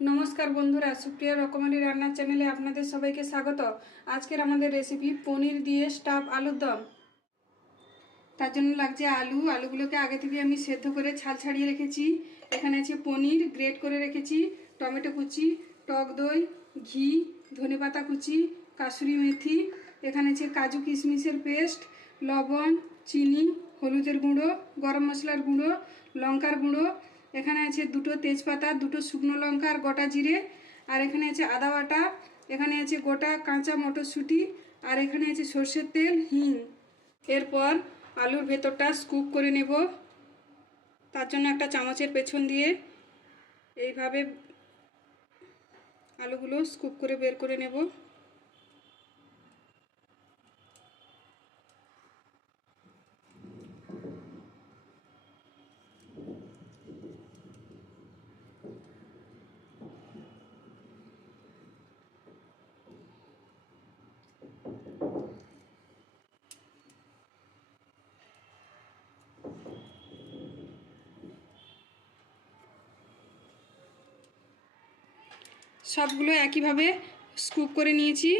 নমস্কার বন্ধুরা, সুপ্রিয়া রকমারি রান্নার চ্যানেলে আপনাদের সবাইকে স্বাগত। আজকের আমাদের রেসিপি পনির দিয়ে স্টাফ আলুর দম। তার জন্য লাগছে আলুগুলোকে আগে থেকে আমি সেদ্ধ করে ছাল ছাড়িয়ে রেখেছি। এখানে আছে পনির গ্রেট করে রেখেছি, টমেটো কুচি, টক দই, ঘি, ধনেপাতা কুচি, কাসুরি মেথি, এখানে আছে কাজু কিশমিশের পেস্ট, লবণ, চিনি, হলুদের গুঁড়ো, গরম মশলার গুঁড়ো, লঙ্কার গুঁড়ো, এখানে আছে দুটো তেজপাতা, দুটো শুকনো লঙ্কা আর গোটা জিরে, আর এখানে আছে আদা বাটা, এখানে আছে গোটা কাঁচা মটরশুঁটি, আর এখানে আছে সর্ষের তেল, হিং। এরপর আলুর ভেতরটা স্কুপ করে নেব। তার জন্য একটা চামচের পেছন দিয়ে এইভাবে আলুগুলো স্কুপ করে বের করে নেব। সবগুলো একইভাবে স্কুপ করে নিয়েছি।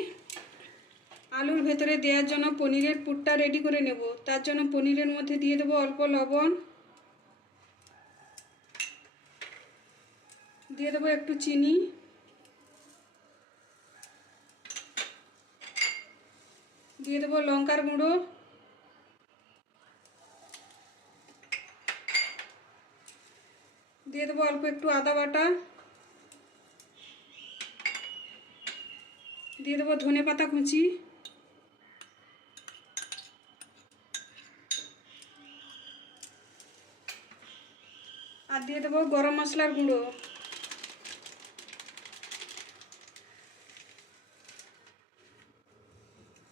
আলুর ভেতরে দেওয়ার জন্য পনিরের পুরটা রেডি করে নেব। তার জন্য পনিরের মধ্যে দিয়ে দেবো অল্প লবণ, দিয়ে দেবো একটু চিনি, দিয়ে দেবো লঙ্কার গুঁড়ো, দিয়ে দেবো অল্প একটু আদা বাটা, দিয়ে দেবো ধনেপাতা কুচি, আর দিয়ে দেবো গরম মশলার গুঁড়ো।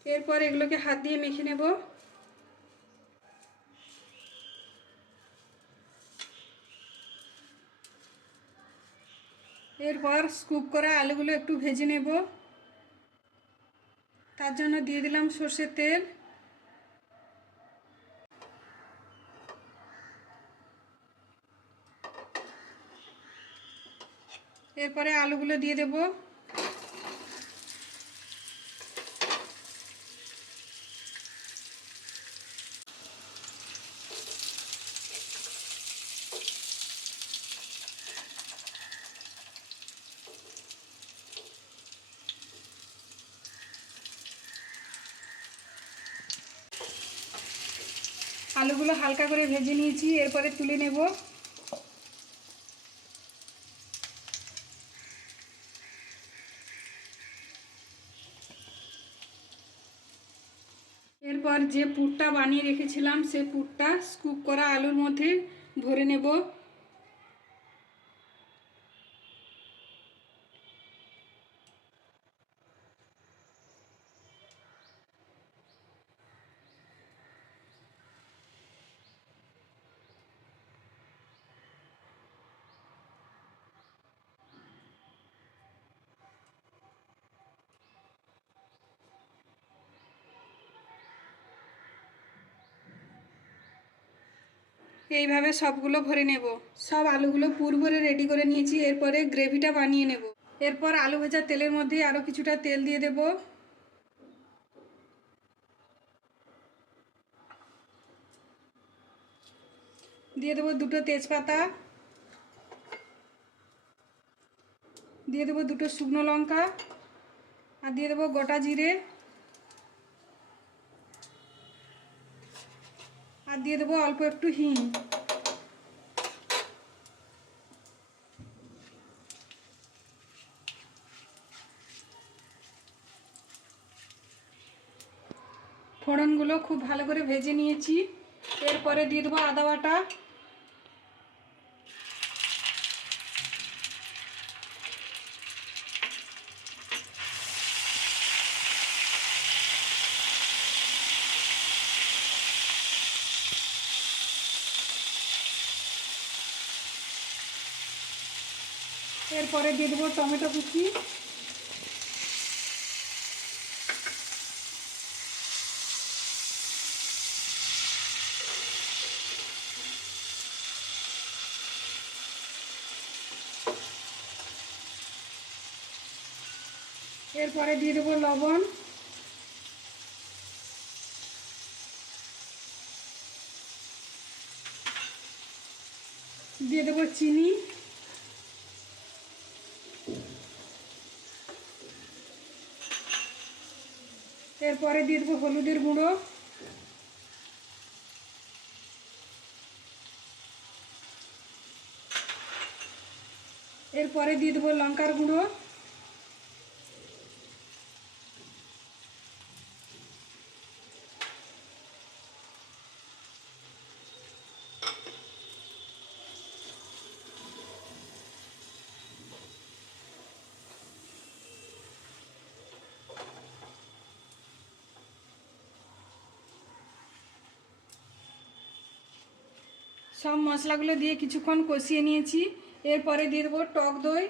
এরপর এগুলোকে হাত দিয়ে মেখে নেব। এরপর স্কুপ করা আলুগুলো একটু ভেজে নেব। তার জন্য দিয়ে দিলাম সর্ষের তেল, এরপরে আলুগুলো দিয়ে দেব। আলুগুলো হালকা করে ভেজে নিয়েছি, এরপরে তুলে নেব। এরপর যে পুরটা বানিয়ে রেখেছিলাম সেই পুরটা স্কুপ করা আলুর মধ্যে ভরে নেব। এইভাবে সবগুলো ভরে নেব। সব আলুগুলো পুর ভরে রেডি করে নিয়েছি। এরপরে গ্রেভিটা বানিয়ে নেব। এরপর আলু ভাজা তেলের মধ্যে আরও কিছুটা তেল দিয়ে দেব। দিয়ে দেবো দুটো তেজপাতা, দিয়ে দেবো দুটো শুকনো লঙ্কা, আর দিয়ে দেবো গোটা জিরে, আর দিয়ে দেবো অল্প একটু হিং। ফোড়নগুলো খুব ভালো করে ভেজে নিয়েছি। এরপরে দিয়ে দেবো আদা বাটা, এরপরে দিয়ে দেবো টমেটো কুচি, এরপরে দিয়ে দেবো লবণ, দিয়ে দেবো চিনি, এরপরে দিয়ে দেবো হলুদের গুঁড়ো, এরপরে দিয়ে দেবো লঙ্কার গুঁড়ো, সব মশলাগুলো দিয়ে কিছুক্ষণ কষিয়ে নিয়েছি। এরপরে দিয়ে দেবো টক দই,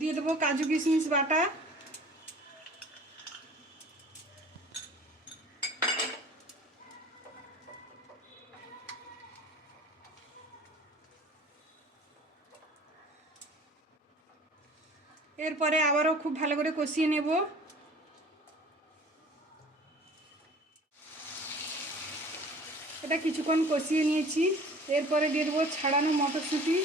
দিয়ে দেবো কাজু কিশমিশ বাটা, এরপরে আবারও খুব ভালো করে কষিয়ে নেব। এটা কিছুক্ষণ কষিয়ে নিয়েছি। এরপরে দিয়ে দেবো ছাড়ানো মটরশুঁটি,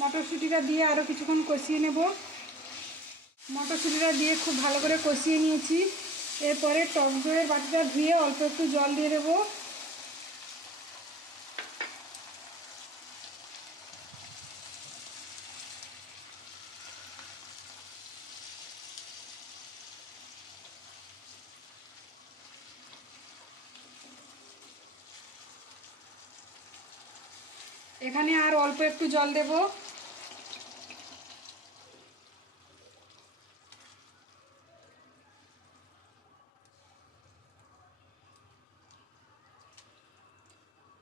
মটরশুঁটিটা দিয়ে আরও কিছুক্ষণ কষিয়ে নেব। মটরশুঁটিটা দিয়ে খুব ভালো করে কষিয়ে নিয়েছি। এরপরে টক দইয়ের বাটিটা ধুয়ে অল্প একটু জল দিয়ে দেবো। এখানে আর অল্প একটু জল দেব।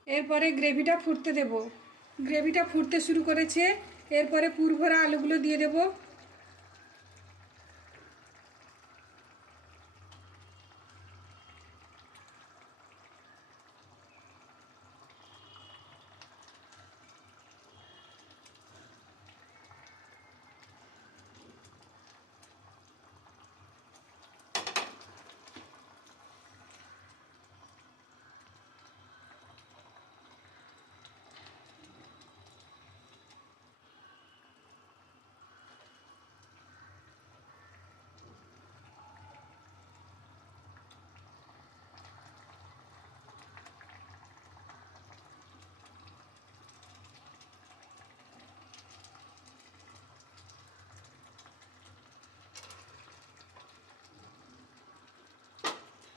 এরপরে গ্রেভিটা ফুটতে দেব। গ্রেভিটা ফুটতে শুরু করেছে। এরপরে পুরভরা আলুগুলো দিয়ে দেব।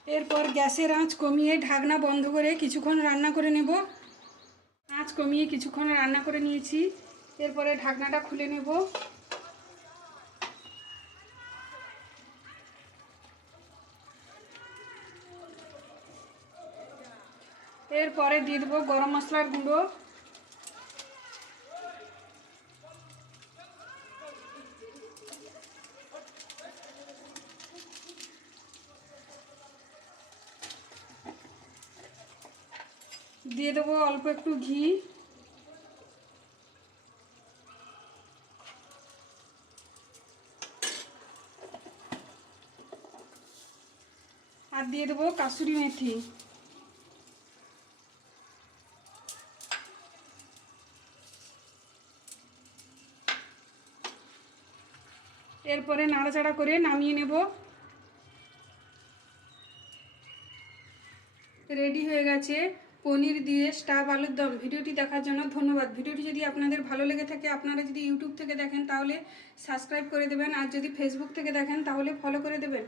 এরপর গ্যাসের আঁচ কমিয়ে ঢাকনা বন্ধ করে কিছুক্ষণ রান্না করে নেব। আঁচ কমিয়ে কিছুক্ষণ রান্না করে নিয়েছি। এরপরে ঢাকনাটা খুলে নেব। এরপরে দিয়ে দেবো গরম মশলার গুঁড়ো, দিয়ে দেবো অল্প একটু ঘি, আর দিয়ে দেবো কাসুরি মেথি। এরপরে নাড়াচাড়া করে নামিয়ে নেব। রেডি হয়ে গেছে পনির দিয়ে স্টাফ আলুর দম। ভিডিওটি দেখার জন্য ধন্যবাদ। ভিডিওটি যদি আপনাদের ভালো লেগে থাকে, আপনারা যদি ইউটিউব থেকে দেখেন তাহলে সাবস্ক্রাইব করে দেবেন, আর যদি ফেসবুক থেকে দেখেন তাহলে ফলো করে দেবেন।